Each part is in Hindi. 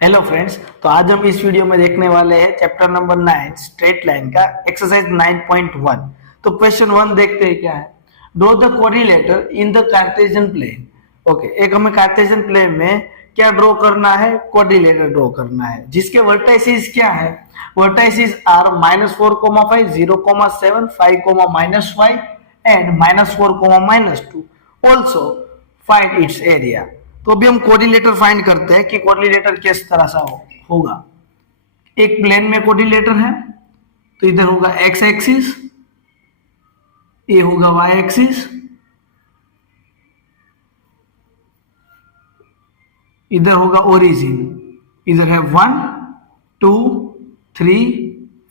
हेलो फ्रेंड्स, तो आज हम इस वीडियो में देखने वाले हैं चैप्टर नंबर 9 स्ट्रेट लाइन का एक्सरसाइज 9.1। तो क्वेश्चन 1 देखते हैं क्या है। Draw the coordinator in the Cartesian plane. Okay, एक हमें कार्टेशियन प्लेन में क्या ड्रॉ करना है, कोऑर्डिनेटर ड्रॉ करना है जिसके वर्टाइसेस क्या है। Vertices are -4,5 0,7 5,-5 and -4,-2। Also find its area. तो अभी हम कोऑर्डिनेटर फाइंड करते हैं कि कोऑर्डिनेटर किस तरह सा होगा। एक प्लेन में कोऑर्डिनेटर है तो इधर होगा एक्स एक्सिस, ये होगा वाई एक्सिस, इधर होगा ओरिजिन, इधर है 1 2 3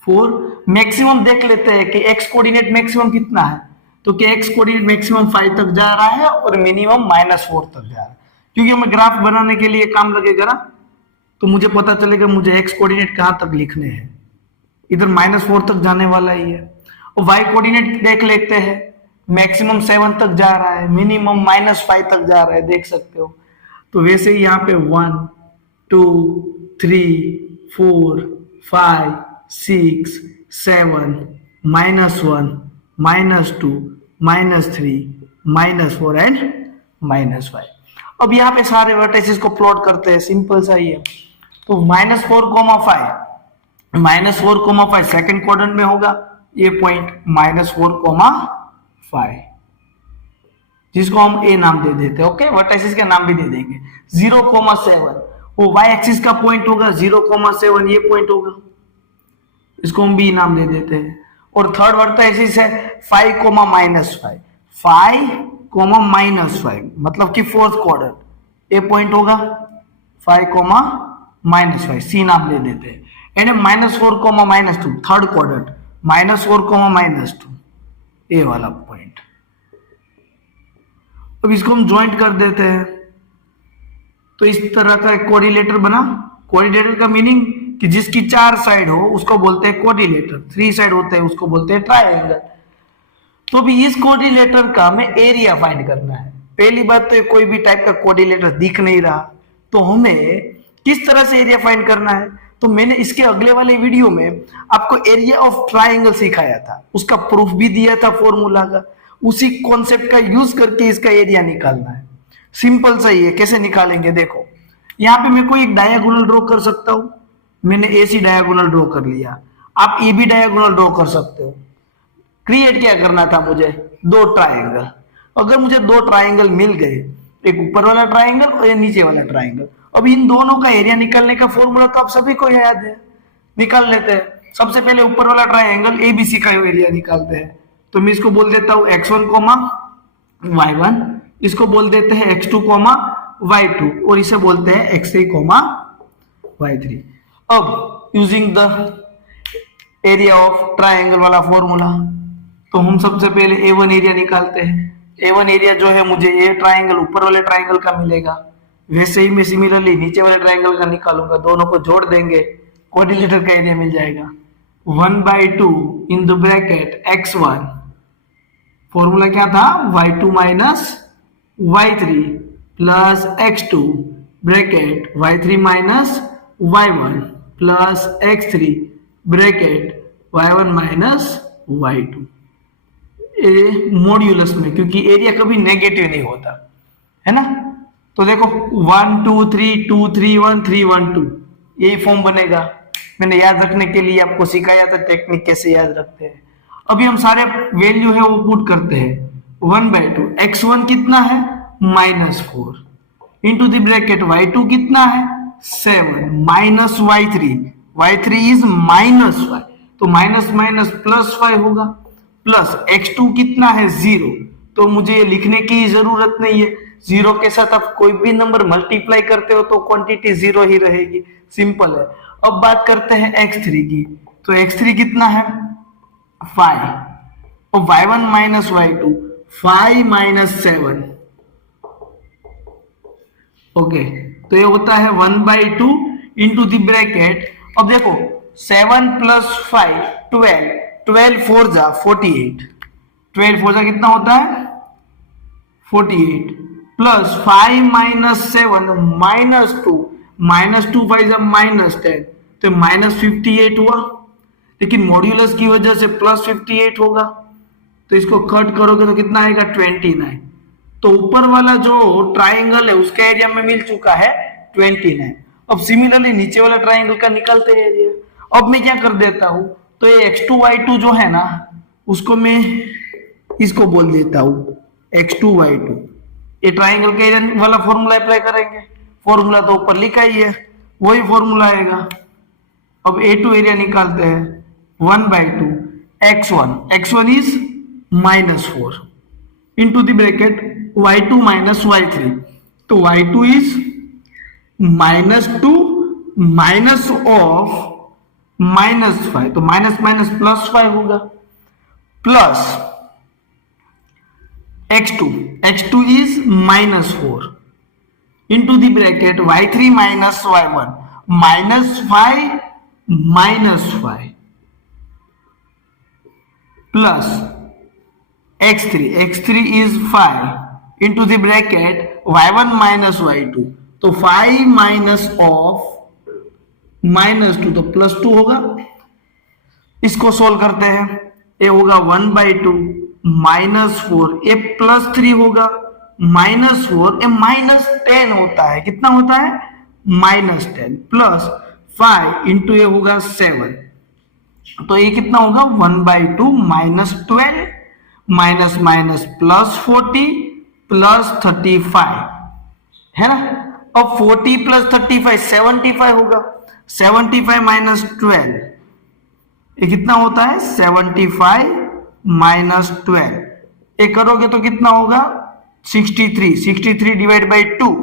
4। मैक्सिमम देख लेते हैं कि एक्स कोऑर्डिनेट मैक्सिमम कितना है। तो कि एक्स कोऑर्डिनेट मैक्सिमम 5 तक जा रहा है और मिनिमम -4 तक जा रहा है। क्योंकि हमें ग्राफ बनाने के लिए काम लगेगा ना, तो मुझे पता चलेगा मुझे एक्स कोऑर्डिनेट कहां तक लिखने हैं। इधर -4 तक जाने वाला ही है। और वाई कोऑर्डिनेट देख लेते हैं, मैक्सिमम 7 तक जा रहा है, मिनिमम -5 तक जा रहा है, देख सकते हो। तो वैसे ही यहाँ पे 1 2 3 4 5 6 7 -1 -2 -3 -4 एंड -5। अब यहाँ पे सारे वर्टिसेस को प्लॉट करते हैं, सिंपल सा ही है। तो -4,5 सेकंड क्वाड्रेंट में होगा ये पॉइंट -4,5, जिसको हम ए नाम दे देते हैं। ओके, वर्टिसेस का नाम भी दे देंगे। 0,7 वो वाई एक्सिस का पॉइंट होगा, 0,7 ये पॉइंट होगा, इसको हम बी नाम दे देते हैं। और थर्ड वर्टिसेस है 5,-5 5,-5 मतलब कि फोर्थ क्वाड्रेंट, ए पॉइंट होगा 5,-5 सी नाम दे देते हैं। एंड -4,-2 थर्ड क्वाड्रेंट, -4,-2 ए वाला पॉइंट। अब इसको हम ज्वाइंट कर देते हैं तो इस तरह का एक कोऑर्डिनेटर बना। कोऑर्डिनेटर का मीनिंग कि जिसकी 4 साइड हो उसको बोलते हैं कोऑर्डिनेटर, 3 साइड होते हैं उसको बोलते हैं ट्रायंगल। तो भी इस कोऑर्डिनेटर का हमें एरिया फाइंड करना है। पहली बात तो कोई भी टाइप का कोऑर्डिनेटर दिख नहीं रहा, तो हमें किस तरह से एरिया फाइंड करना है। तो मैंने इसके अगले वाले वीडियो में आपको एरिया ऑफ ट्राइंगल सिखाया था, उसका प्रूफ भी दिया था फॉर्मूला का। उसी कॉन्सेप्ट का यूज करके इसका एरिया निकालना है। सिंपल सा ही है, कैसे निकालेंगे देखो। यहाँ पे मैं कोई एक डायगोनल ड्रॉ कर सकता हूं, मैंने एसी डायगोनल ड्रॉ कर लिया। आप ए बी डायगोनल ड्रॉ कर सकते हो। क्रिएट क्या करना था मुझे, 2 ट्राइंगल। अगर मुझे 2 ट्राइंगल मिल गए, एक ऊपर वाला ट्राइंगल और एक नीचे वाला ट्राइंगल, अब इन दोनों का एरिया निकालने का फॉर्मूला तो आप सभी को याद है, निकाल लेते हैं। सबसे पहले ऊपर वाला ट्राइंगल एबीसी का एरिया निकालते हैं। तो मैं इसको बोल देता हूं x1, y1, इसको बोल देते हैं x2, y2 और इसे बोलते हैं x3, y3। अब using the area of triangle वाला फॉर्मूला, तो हम सबसे पहले A1 एरिया निकालते हैं। A1 एरिया जो है मुझे ए ट्राइंगल ऊपर वाले ट्राइंगल का मिलेगा, वैसे ही मैं सिमिलरली नीचे वाले ट्राइंगल का निकालूंगा, दोनों को जोड़ देंगे, कोऑर्डिनेटर का एरिया मिल जाएगा। 1/2 in the bracket x1, formula क्या था, y2 minus y3 plus x2 bracket y3 minus y1 plus x3 bracket y1 minus y2, ए मॉड्यूलस में, क्योंकि एरिया कभी नेगेटिव नहीं होता है ना। तो देखो 1 2 3 2 3 1 3 1 2 यही फॉर्म बनेगा। मैंने याद रखने के लिए आपको सिखाया था टेक्निक कैसे याद रखते हैं। अभी हम सारे वैल्यू है वो पुट करते हैं। 1/2 x1 कितना है, -4 इंटू द ब्रैकेट y2 कितना है, 7 माइनस y3 इज -5, तो माइनस माइनस प्लस 5 होगा, प्लस x2 कितना है 0, तो मुझे लिखने की जरूरत नहीं है। 0 के साथ आप कोई भी नंबर मल्टीप्लाई करते हो तो क्वांटिटी 0 ही रहेगी, सिंपल है। अब बात करते हैं x3 की, तो x3 कितना है 5 और y1 minus y2 5 minus 7। Okay, तो ये होता है 1/2 इंटू द ब्रैकेट। अब देखो 7 प्लस 5 12, 12 4 जा 48, 12 4 जा कितना होता है 48, प्लस 5 माइनस 7 -2 -2 5 -10, तो -58 हुआ, लेकिन मॉड्यूलस की वजह से +58 होगा, तो इसको कट करोगे तो कितना आएगा 29। तो ऊपर वाला जो ट्राइंगल है उसका एरिया में मिल चुका है 29। अब सिमिलरली नीचे वाला ट्राइंगल का निकलते हैं एरिया। अब मैं क्या कर देता हूं, तो ये x2 y2 जो है ना उसको मैं इसको बोल देता हूं x2 y2। ये ट्राइंगल के एरिया वाला फॉर्मूला अप्लाई करेंगे, फॉर्मूला तो ऊपर लिखा ही है, वही फॉर्मूला आएगा। अब A2 एरिया निकालते हैं 1/2 x1 is -4 into the bracket y2 minus y3, तो y2 is -2 minus of -5, तो माइनस माइनस +5 होगा, plus x2 is -4 into the bracket y3 minus y1, -5 -5 plus x3 is 5 into the bracket y1 minus y2, तो 5 माइनस ऑफ -2 तो +2 होगा। इसको सोल्व करते हैं, ये होगा 1/2 -4, ये +3 होगा, -4 ये -10 होता है, कितना होता है -10, प्लस 5 इंटू ये होगा 7, तो ये कितना होगा 1/2 -12 माइनस माइनस +40 +35 है ना। अब 40 + 35 75 होगा, 75 - 12 ये कितना होता है 75 - 12, ये करोगे तो कितना होगा 63 डिवाइड बाई 2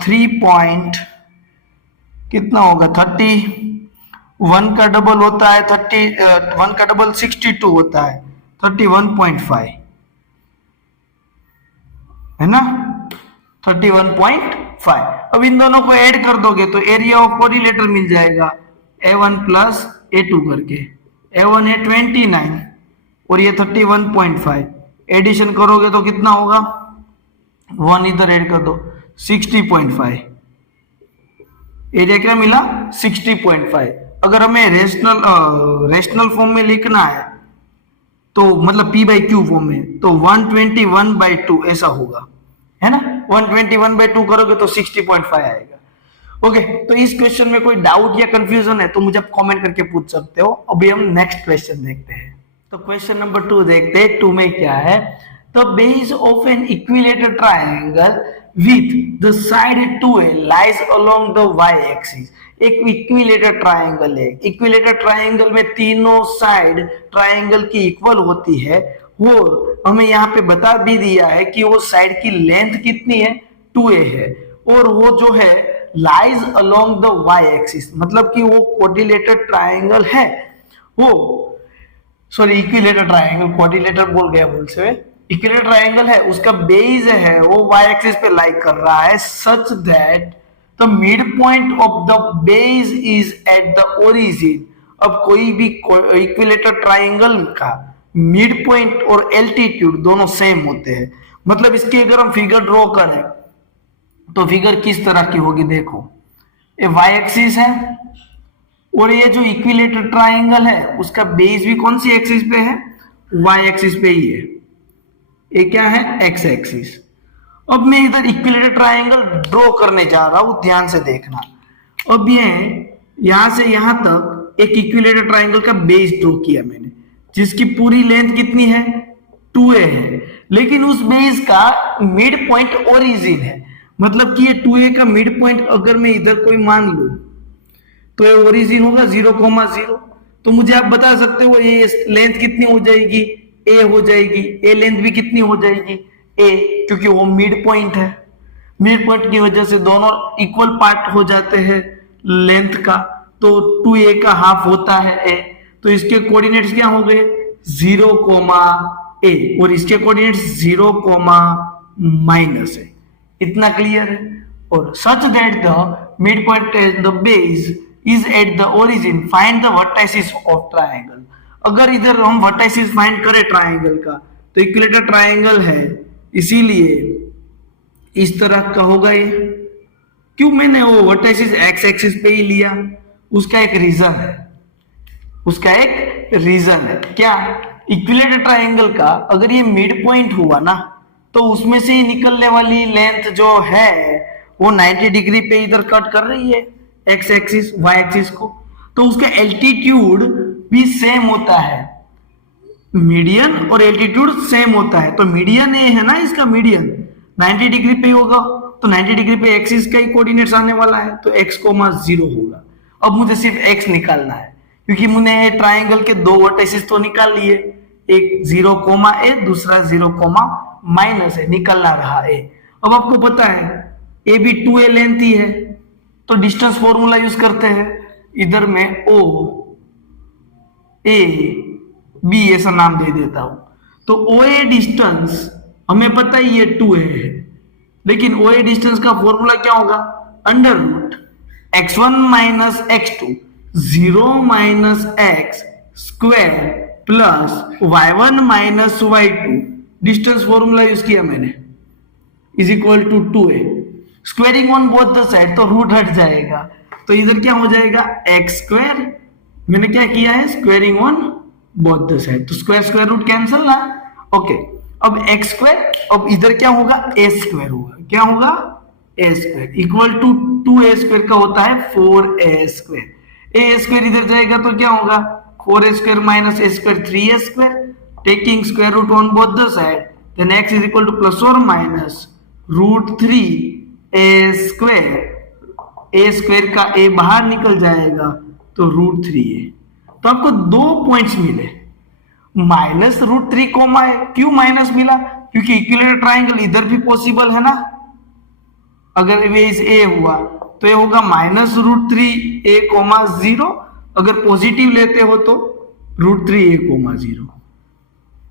3 पॉइंट कितना होगा 30, 1 का डबल होता है 30, 1 का डबल 62 होता है 31.5 है ना, 31.5। अब इन दोनों को ऐड कर दोगे तो एरिया ऑफ कोरिलेटर मिल जाएगा A1 प्लस A2 करके, A1 है 29 और ये 31.5, एडिशन करोगे तो कितना होगा 1 इधर ऐड कर दो 60.5, एरिया क्या मिला 60.5। अगर हमें रेशनल फॉर्म में लिखना है तो मतलब P/Q फॉर्म में, तो 121/2 ऐसा होगा, है ना, 121/2 करोगे तो 60.5 आएगा। ओके, तो इस क्वेश्चन में कोई डाउट या कंफ्यूजन है तो मुझे आप कमेंट करके पूछ सकते हो। अभी हम नेक्स्ट क्वेश्चन देखते हैं। तो क्वेश्चन नंबर 2 देखते हैं। 2 में क्या है, the base of N equilateral triangle with the side 2a lies along the y axis. एक इक्विलेटर ट्राइंगल है, इक्विलेटर ट्राइंगल में तीनों साइड ट्राइंगल की इक्वल होती है और हमें यहाँ पे बता भी दिया है कि वो साइड की लेंथ कितनी है 2a है, और वो जो है lies along the y axis, मतलब कि वो क्वाड्रिलेटर ट्राइंगल है, वो सॉरी इक्विलेटर ट्राइंगल, क्वाड्रिलेटर बोल गया बोल से, इक्विलेटर ट्राइंगल है, उसका बेस है वो y एक्सिस पे लाई कर रहा है, such that the mid point of the base is at the origin. अब कोई भी इक्विलेटर ट्राइंगल का मिड पॉइंट और एल्टीट्यूड दोनों सेम होते हैं, मतलब इसकी अगर हम फिगर ड्रॉ करें तो फिगर किस तरह की होगी, देखो ये y एक्सिस है और ये जो इक्विलेटर ट्राइंगल है उसका बेस भी कौन सी एक्सिस पे है, y एक्सिस पे ही है, ये क्या है x एक्सिस। अब मैं इधर इक्विलेटर ट्राइंगल ड्रॉ करने जा रहा हूं, ध्यान से देखना। अब ये यहां से यहां तक एक इक्विलेटर ट्राइंगल का बेस ड्रॉ किया मैंने, जिसकी पूरी लेंथ कितनी है 2a है, लेकिन उस बेस का मिड पॉइंट ओरिजिन है, मतलब कि ये 2a का मिड पॉइंट अगर मैं इधर कोई मान लू तो ये ओरिजिन होगा 0,0, तो मुझे आप बता सकते हो ये लेंथ कितनी हो जाएगी, a हो जाएगी, a लेंथ भी कितनी हो जाएगी a, क्योंकि वो मिड पॉइंट है, मिड पॉइंट की वजह से दोनों इक्वल पार्ट हो जाते हैं लेंथ का, तो 2a का हाफ होता है a, तो इसके कोऑर्डिनेट्स क्या हो गए 0,a और इसके कोऑर्डिनेट्स 0, माइनस है, इतना क्लियर है। और such that the mid point at the base is at the origin find the vertices of triangle. अगर इधर हम वर्टाइसिस फाइंड करें ट्राइंगल का तो इक्विलेटर ट्राइंगल है, इसीलिए इस तरह का होगा ये, क्यों मैंने वो वर्टाइसिस एक्स एक्सिस पे ही लिया? उसका एक रीजन है, उसका एक रीजन है। क्या? इक्विलेटरल ट्रायंगल का अगर ये मिड पॉइंट हुआ ना, तो उसमें से निकलने वाली लेंथ जो है वो 90 डिग्री पे इधर कट कर रही है एक्स एक्सिस वाई एक्सिस को, तो उसका एल्टीट्यूड भी सेम होता है, मीडियन और एल्टीट्यूड सेम होता है। तो मीडियन ये है ना, इसका मीडियन 90 डिग्री पे होगा, तो 90 डिग्री पे एक्सिस का ही कोऑर्डिनेट्स आने वाला है, तो x, 0 होगा। अब मुझे सिर्फ x निकालना है, क्योंकि मैंने ट्रायंगल के दो वर्टिसेस तो निकाल लिए, एक 0, a, दूसरा 0, माइनस है, निकलना रहा a। अब आपको पता है a भी 2a लेंथ ही है, तो डिस्टेंस फॉर्मूला यूज करते हैं। इधर मैं o a b ऐसा नाम दे देता हूं। तो OA डिस्टेंस हमें पता ही ये 2a है, लेकिन OA डिस्टेंस का फॉर्मूला क्या होगा? Under root x1 minus x2 0 minus x square plus y1 minus y2, distance formula use किया मैंने, is equal to 2a। Squaring on both the side, तो रूट हट जाएगा, तो इधर क्या हो जाएगा? x स्क्वायर, मैंने क्या किया है? Squaring on both the side, तो स्क्वायर स्क्वायर रूट कैंसिल ना। ओके, अब x स्क्वायर, अब इधर क्या होगा? a स्क्वायर होगा। क्या होगा? a square equal to 2a square का होता है 4a स्क्वायर। a स्क्वायर इधर जाएगा तो क्या होगा? 4a square minus a square 3a square, taking square root on both the side, then x is equal to plus और minus root 3a square. a square का a बाहर निकल जाएगा तो रूट 3a। तो आपको दो पॉइंट्स मिले, माइनस रूट 3 कोमा है। क्यों माइनस मिला? क्योंकि इक्विलेटरल ट्रायंगल इधर भी पॉसिबल है ना, अगर बेस a हुआ तो ये होगा माइनस रूट 3a कोमा 0, अगर पॉजिटिव लेते हो तो रूट 3a कोमा 0।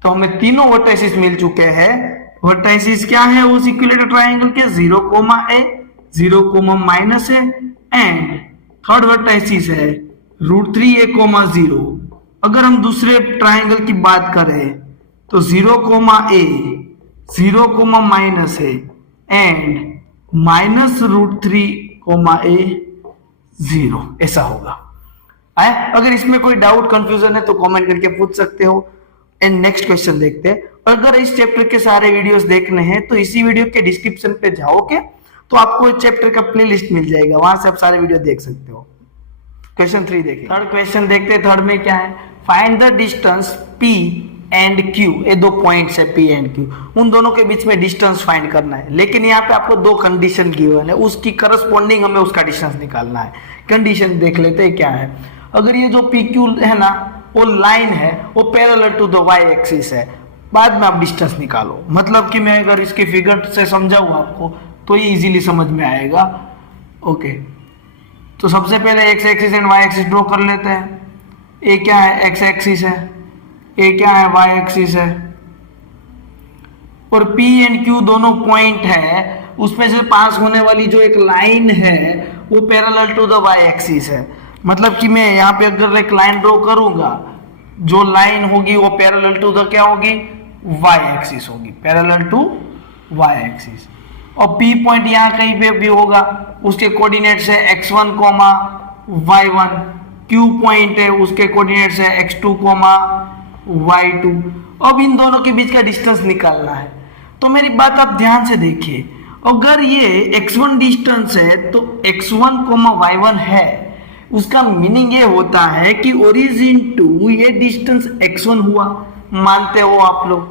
तो हमें तीनों वर्टाइसिस मिल चुके हैं। वर्टाइसिस क्या है उस इक्विलेटरल ट्रायंगल के? 0, a, 0, माइनस है, एंड थर्ड वर्टाइसिस है रूट 3a कोमा 0। अगर हम दूसरे ट्रायंगल की बात करें तो 0, a, 0, माइनस है, एंड माइनस रूट 3, a, 0 ऐसा होगा। अगर इसमें कोई डाउट कंफ्यूजन है तो कमेंट करके पूछ सकते हो। एंड नेक्स्ट क्वेश्चन देखते हैं। अगर इस चैप्टर के सारे वीडियोस देखने हैं तो इसी वीडियो के डिस्क्रिप्शन पे जाओगे तो आपको इस चैप्टर का प्लेलिस्ट मिल जाएगा, वहां से आप सारे वीडियो देख सकते हो। क्वेश्चन 3 देखिए। थर्ड क्वेश्चन देखते हैं। थर्ड में क्या है? Find the distance P and Q। ये दो पॉइंट्स है P एंड Q, उन दोनों के बीच में डिस्टेंस फाइंड करना है। लेकिन यहाँ पे आपको दो कंडीशन गिवन है, उसकी करस्पॉन्डिंग हमें उसका डिस्टेंस निकालना है। कंडीशन देख लेते हैं क्या है। अगर ये जो PQ है ना, वो लाइन है, वो parallel to the y axis है, बाद में आप डिस्टेंस निकालो। मतलब कि मैं अगर इसके फिगर से समझाऊं आपको तो ये इजीली समझ में आएगा। ओके, तो सबसे पहले x axis and y axis draw कर लेते हैं। ए क्या है? x एक्सिस है, ए क्या है? y एक्सिस है, और P एंड Q दोनों पॉइंट है, उसमें से पास होने वाली जो एक लाइन है वो parallel to the y axis है। मतलब कि मैं यहाँ पे अगर एक लाइन ड्रॉ करूंगा, जो लाइन होगी वो पैरेलल टू द क्या होगी? y एक्सिस होगी, पैरेलल टू y एक्सिस। और P पॉइंट यहाँ कहीं पे भी होगा, उसके कोऑर्डिनेट्स है x1, y1। Q पॉइंट है, उसके कोऑर्डिनेट्स है x2, y2। अब इन दोनों के बीच का डिस्टेंस निकालना है। तो मेरी बात आप ध्यान से देखिए, अगर ये x1 डिस्टेंस है तो x1, y1 है, उसका मीनिंग ये होता है कि ओरिजिन टू ये डिस्टेंस x1 हुआ। मानते हो आप लोग?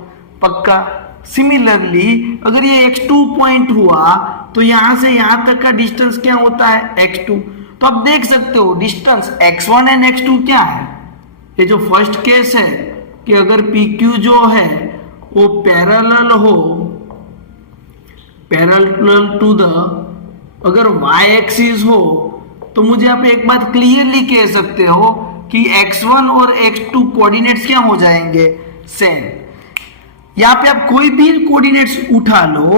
पक्का। सिमिलरली अगर ये x2 पॉइंट हुआ तो यहां से यहां तक का डिस्टेंस क्या होता है? x2। तो आप देख सकते हो डिस्टेंस x1 एंड x2 क्या है। ये जो फर्स्ट केस है कि अगर PQ जो है वो पैरेलल हो, पैरेलल टू द अगर y एक्सिस हो, तो मुझे आप एक बात क्लियरली कह सकते हो कि x1 और x2 कोऑर्डिनेट्स क्या हो जाएंगे? सेम। यहाँ पे आप कोई भी कोऑर्डिनेट्स उठा लो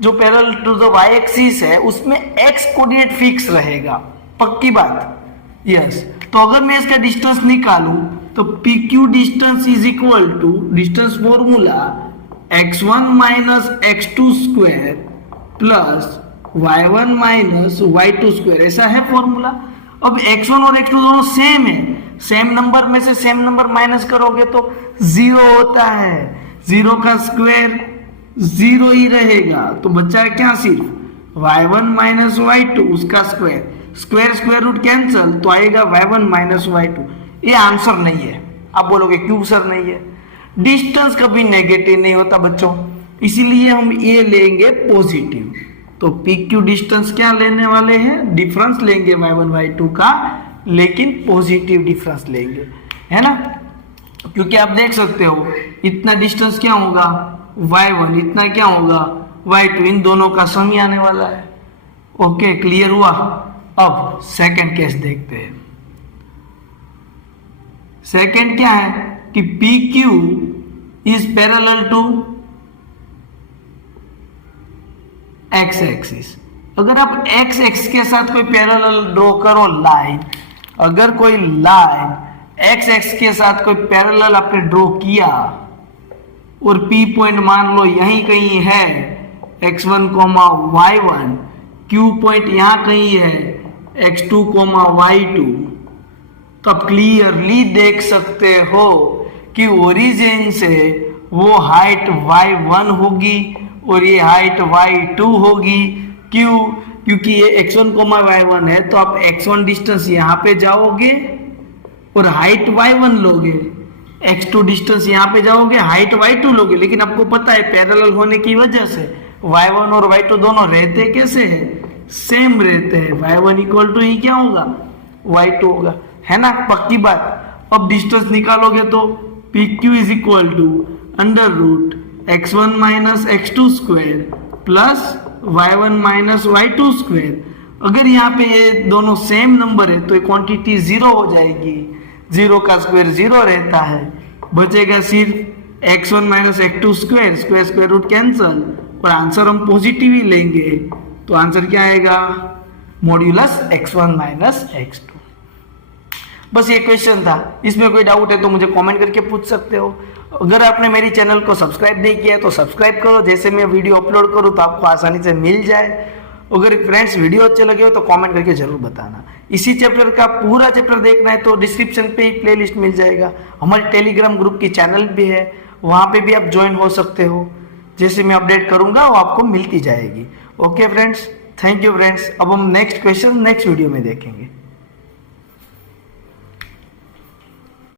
जो parallel to the y axis है, उसमें x कोऑर्डिनेट फिक्स रहेगा। पक्की बात? यस। तो अगर मैं इसका डिस्टेंस निकालूं तो PQ distance is equal to distance formula x1 minus x2 square plus y1 minus y2 square, ऐसा है फॉर्मूला। अब x1 और x2 दोनों सेम है, सेम नंबर में से सेम नंबर माइनस करोगे तो 0 होता है, 0 का स्क्वायर 0 ही रहेगा, तो बच्चा है क्या सिर्फ y1 माइनस y2 उसका square, square square root cancel, तो आएगा y1 माइनस y2। ये आंसर नहीं है। आप बोलोगे क्यों सर नहीं है? डिस्टेंस कभी नेगेटिव नहीं होता बच्चों, इसीलिए हम ये लेंगे पॉजिटिव। तो पी क्यू डिस्टेंस क्या लेने वाले हैं? डिफरेंस लेंगे y1 y2 का, लेकिन पॉजिटिव डिफरेंस लेंगे, है ना। क्योंकि आप देख सकते हो इतना डिस्टेंस क्या होगा y1, इतना क्या होगा y2, इन दोनों का सम ही आने वाला है। ओके, क्लियर हुआ। अब सेकंड केस देखते हैं। सेकंड क्या है कि P Q is parallel to X axis. अगर आप एक्स एक्स के साथ कोई पैरेलल ड्रॉ करो लाइन, अगर कोई लाइन एक्स एक्स के साथ कोई पैरेलल आपने ड्रॉ किया और पी पॉइंट मान लो यहीं कहीं है x1, y1, क्यू पॉइंट यहां कहीं है x2, y2, तो आप क्लियरली देख सकते हो कि ओरिजिन से वो हाइट y1 होगी और ये हाइट y2 होगी। क्यों? क्योंकि ये x1, y1 है, तो आप x1 डिस्टेंस यहाँ पे जाओगे और हाइट y1 लोगे, x2 डिस्टेंस यहाँ पे जाओगे, हाइट y2 लोगे। लेकिन आपको पता है पैरेलल होने की वजह से y1 और y2 दोनों रहते कैसे हैं? सेम रहते हैं। y1 इक्वल टू ही क्या होगा? y2 होगा, है ना, पक्की बात। अब डिस्टेंस निकालोगे तो P Q is equal to under root x1 minus x2 square plus y1 minus y2 square. अगर यहाँ पे ये दोनों सेम नंबर है तो ये क्वांटिटी 0 हो जाएगी, 0 का स्क्वायर 0 रहता है, बचेगा सिर्फ x1 minus x2 square, square square root cancel, और आंसर हम पॉजिटिव ही लेंगे। तो आंसर क्या आएगा? Modulus x1 minus x2। बस ये क्वेश्चन था, इसमें कोई डाउट है तो मुझे कमेंट करके पूछ सकते हो। अगर आपने मेरी चैनल को सब्सक्राइब नहीं किया तो सब्सक्राइब करो, जैसे मैं वीडियो अपलोड करूँ तो आपको आसानी से मिल जाए। अगर फ्रेंड्स वीडियो अच्छे लगे हो तो कमेंट करके जरूर बताना। इसी चैप्टर का पूरा चैप्टर देखना है तो डिस्क्रिप्शन पे ही प्लेलिस्ट मिल जाएगा। हमारे टेलीग्राम ग्रुप की चैनल भी है, वहाँ पे भी आप ज्वाइन हो सकते हो। जैसे मैं अपडेट करूँगा वो आपको मिलती जाएगी। Okay friends, thank you friends. अब हम नेक्स्ट क्वेश्चन नेक्स्ट वीडियो में देखेंगे।